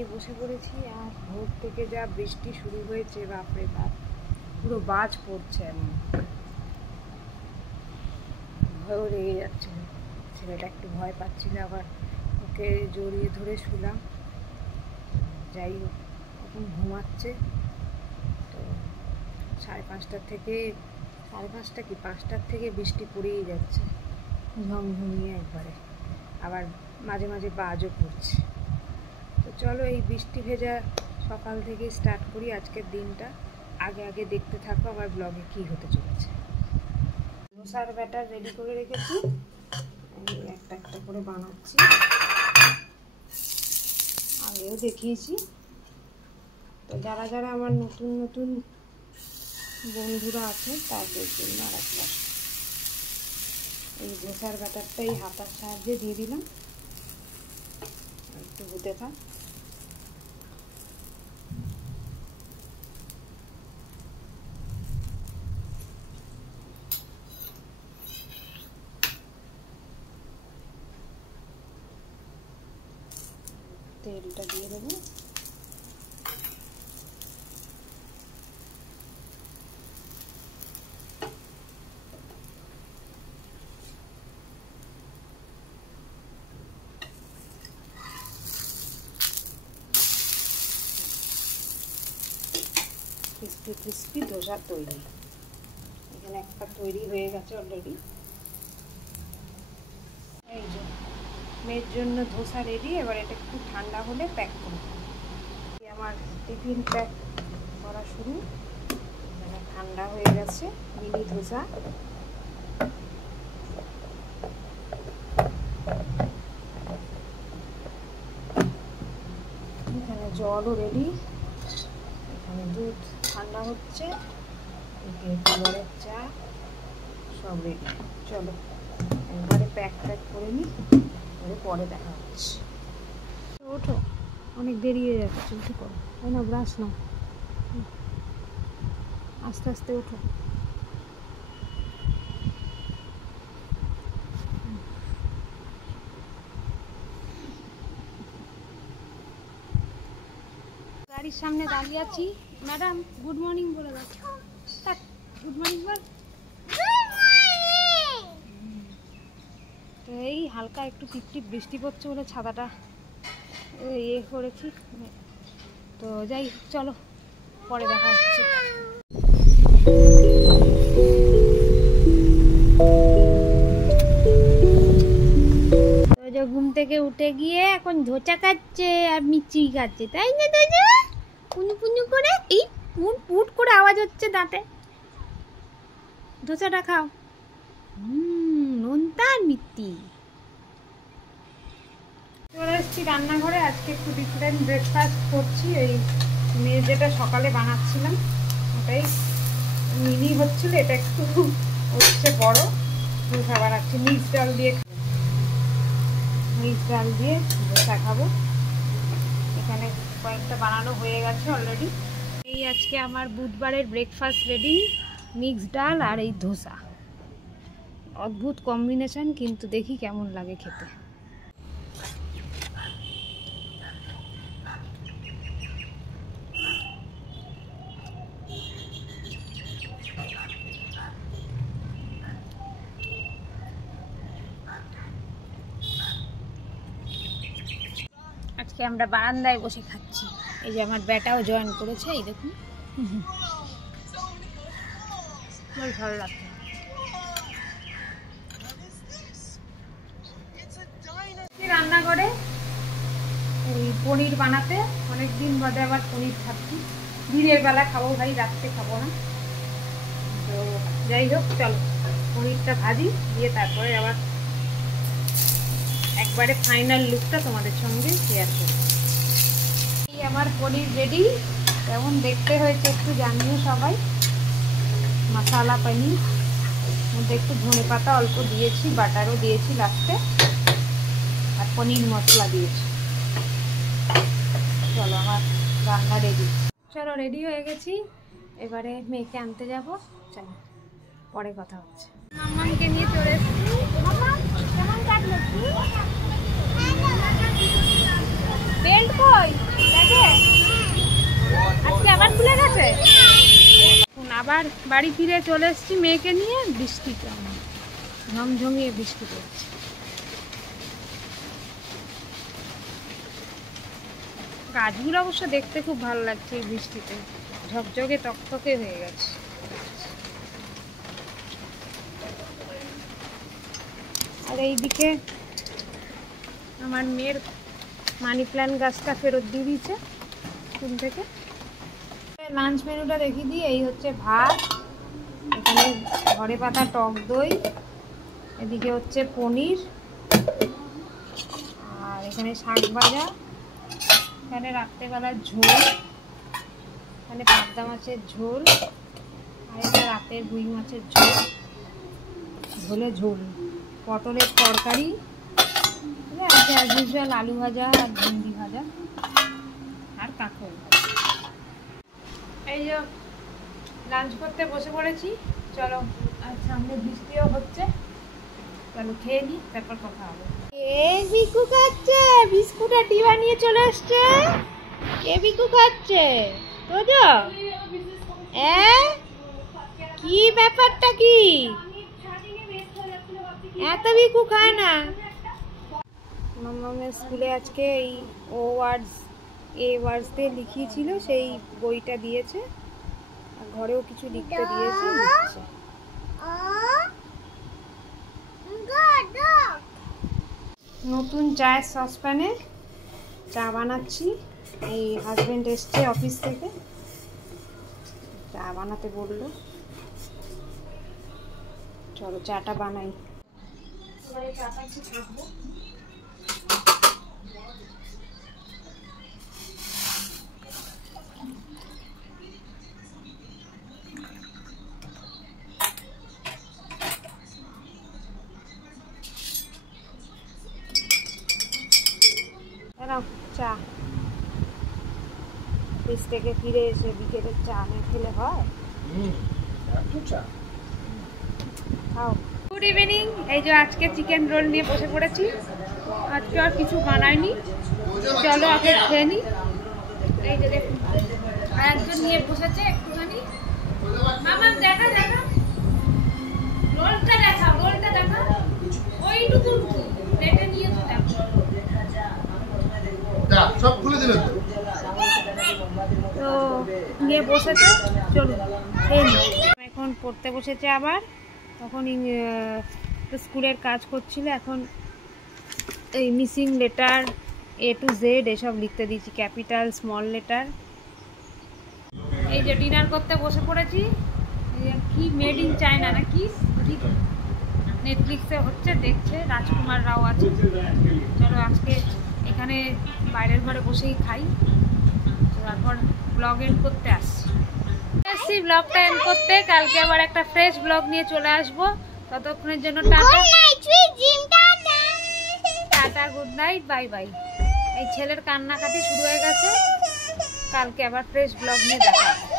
নিয়ে বসে পড়েছি। আর ভোর থেকে যা বৃষ্টি শুরু হয়েছে, বাপরে বাপ, পুরো বাজ পড়ছে। এমন ভয়ও লেগে যাচ্ছিল। ছেলেটা একটু ভয় পাচ্ছিল, আবার ওকে জড়িয়ে ধরে শুলাম। যাই হোক, এখন ঘুমাচ্ছে। তো 5:30 থেকে 5:30 কি 5টার থেকে বৃষ্টি পড়েই যাচ্ছে, ঝমঝমিয়ে একবারে। আবার মাঝে মাঝে বাজও পড়ছে। তো চলো এই বৃষ্টি ভেজা সকাল থেকে স্টার্ট করি আজকের দিনটা। আগে আগে দেখতে থাকো আবার ব্লগে কি হতে চলেছে। ধোসার ব্যাটার রেডি করে রেখেছি, একটা একটা করে বানাচ্ছি। আগেও দেখিয়েছি। তো যারা যারা আমার নতুন নতুন বন্ধুরা আছে তাদের জন্য আরেকবার এই ধোসার ব্যাটারটা এই হাতার সাহায্যে দিয়ে দিলাম। একটু হতে থাক। তেলটা দিয়ে দেবো। ক্রিস্পি ক্রিস্পি ধোসা তৈরি। এখানে একটা তৈরি হয়ে গেছে অলরেডি। এই যে মেয়ের জন্য ধোসা রেডি। এবার এটা একটু ঠান্ডা হলে প্যাক করব। আমার টিফিন প্যাক করা শুরু। ঠান্ডা হয়ে গেছে মিনি ধোসা। এখানে জলও রেডি, এখানে দুধ ঠান্ডা হচ্ছে, এবারে চা সব রেডি। চলো একবারে প্যাক করে নিই, পরে দেখা হচ্ছে। ওঠো, অনেক দেরি হয়ে যাচ্ছে। উঠে পড়ো, তাই না? ব্রাশ নাও, আস্তে আস্তে ওঠো। গাড়ির সামনে দাঁড়িয়ে আছি। ম্যাডাম গুড মর্নিং বলে দাও। গুড মর্নিং বল। তো এই হালকা একটু টিপটিপ বৃষ্টি পড়ছে বলে ছাতাটা ইয়ে করেছি। তো যাই, চলো পরে দেখা হচ্ছে। ঘুম থেকে উঠে গিয়ে এখন ধোচা খাচ্ছে আর মিচি খাচ্ছে, তাই না? ধোচা পুনু পুনু করে এই পুট পুট করে আওয়াজ হচ্ছে দাঁতে। ধোসাটা খাও। নোনতা আর মিত্তি। চলে এসেছি রান্নাঘরে। আজকে একটু ডিফারেন্ট ব্রেকফাস্ট করছি। এই মেয়ে যেটা সকালে বানাচ্ছিলাম ওটাই মিনি হচ্ছিল, এটা একটু হচ্ছে বড়। ধোসা বানাচ্ছি মিক্স ডাল দিয়ে। মিক্স ডাল দিয়ে ধোসা খাবো। এখানে কয়েকটা বানানো হয়ে গেছে অলরেডি। এই আজকে আমার বুধবারের ব্রেকফাস্ট রেডি, মিক্স ডাল আর এই ধোসা। অদ্ভুত কম্বিনেশন, কিন্তু দেখি কেমন লাগে খেতে। আজকে আমরা বারান্দায় বসে খাচ্ছি। এই যে আমার ব্যাটাও জয়েন করেছে, এই দেখুন। বেশ ভালো লাগছে। রান্নাঘরে ওই পনির বানাতে, অনেকদিন বাদে আবার পনির খাচ্ছি। দিনের বেলা খাবো ভাই, রাত্রে খাবো না। তো যাই হোক, চলো পনিরটা ভাজি দিয়ে তারপরে আবার একবারে ফাইনাল লুকটা তোমাদের সঙ্গে শেয়ার করব। এই আমার পনির রেডি। কেমন দেখতে হয়েছে একটু জানিও সবাই। মশলা পনির, মধ্যে একটু ধনে পাতা অল্প দিয়েছি, বাটারও দিয়েছি লাস্টে, আর পনির মশলা দিয়েছি। চলো আমার রান্না রেডি। চলো রেডি হয়ে গেছি, এবারে মেয়েকে আনতে যাব। চলো পরে কথা হচ্ছে। মাম্মাকে নিয়ে চলে এসেছি। মাম্মা কেমন কাটলো? বেল্ট কই? গেছে, আজকে আবার খুলে গেছে। আবার বাড়ি ফিরে চলে এসেছি মেয়েকে নিয়ে, বৃষ্টি ঝমঝমিয়ে বৃষ্টি পড়ছে। গাছগুলো অবশ্য দেখতে খুব ভালো লাগছে এই বৃষ্টিতে, ঝকঝকে তকতকে হয়ে গেছে। আর এইদিকে আমার মেয়ের মানি প্ল্যান্ট গাছটা ফেরত দিয়ে দিয়েছে স্কুল থেকে। লাঞ্চ মেনুটা দেখিয়ে দিই, এই হচ্ছে ভাত, এখানে ঘরে পাতা টক দই, এদিকে হচ্ছে পনির, আর এখানে শাক ভাজা, এখানে রাত্রেবেলার ঝোল, এখানে পাবদা মাছের ঝোল, আর এটা রাতের রুই মাছের ঝোল, ঝোল, পটলের তরকারি, অ্যাজ ইউজুয়াল আলু ভাজা আর ভেন্ডি ভাজা আর কাঁকড়। এই যে লাঞ্চ করতে বসে পড়েছি, চলো। আর সামনে বৃষ্টিও হচ্ছে, চলো খেয়ে নিই, তারপর কথা হবে। বিকু খাচ্ছে বিস্কুট আর ডিবা নিয়ে চলে আসছে। কে বিকু খাচ্ছে? তোজো? কি ব্যাপারটা কি? এত বিকু খায় না। মামামের স্কুলে আজকে এই ও ওয়ার্ডস এ ওয়ার্ডস দিয়ে লিখিয়েছিল, সেই বইটা দিয়েছে, আর ঘরেও কিছু লিখতে দিয়েছে, লিখছে। নতুন চায়ের সসপ্যানে চা বানাচ্ছি। এই হাজবেন্ড এসছে অফিস থেকে, চা বানাতে বললো, চলো চাটা বানাই। চাটা একটু থাকবো। চা অফিস থেকে ফিরে এসে বিকেলের চা না খেলে হয়? খাও। Good evening. এই যে আজকে চিকেন রোল নিয়ে বসে পড়েছি, আজকে আর কিছু বানাইনি, চলো আগে খেয়ে নিই। এই যে দেখুন আর একজন নিয়ে বসেছে একটুখানি। মামা দেখা দেখা রোলটা দেখা, রোলটা দেখা, ওইটুকু প্লেটে নিয়েছো দেখো। সব খুলে দিল তো নিয়ে বসেছে, চলুন খেয়ে নিই। এখন পড়তে বসেছে আবার, তখন স্কুলের কাজ করছিল, এখন এই missing letter A to Z এসব লিখতে দিয়েছি, ক্যাপিটাল স্মল লেটার। এই যে ডিনার করতে বসে পড়েছি, কি মেড ইন চায়না না কি নেটফ্লিক্সে হচ্ছে, দেখছে, রাজকুমার রাও আছে। চলো আজকে এখানে বাইরের ঘরে বসেই খাই, তারপর ব্লগ এন্ড করতে আসছি ব্লগটা এন্ড করতে। কালকে আবার একটা ফ্রেশ ব্লগ নিয়ে চলে আসবো, ততক্ষণের জন্য tata, good night, bye bye. এই ছেলের কান্নাকাটি শুরু হয়ে গেছে, কালকে আবার ফ্রেশ ব্লগ নিয়ে দেখা হবে।